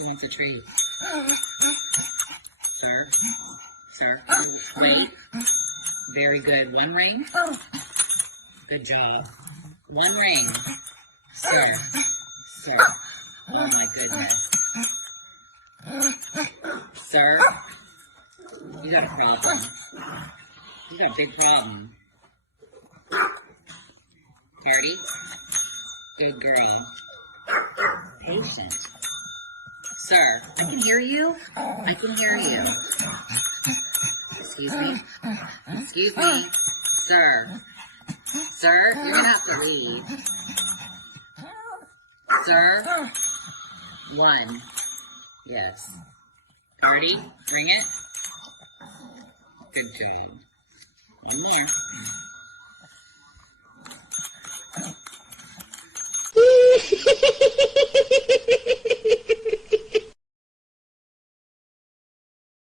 Who wants a treat? Sir? Sir? Wait. Very good. One ring? Good job. One ring. Sir. Sir. Oh my goodness. Sir? You got a problem. You got a big problem. Party? Good girl. Patient. Sir, I can hear you. I can hear you. Excuse me. Excuse me. Sir. Sir, you're going to have to leave. Sir. One. Yes. Party, bring it. Good job. One more.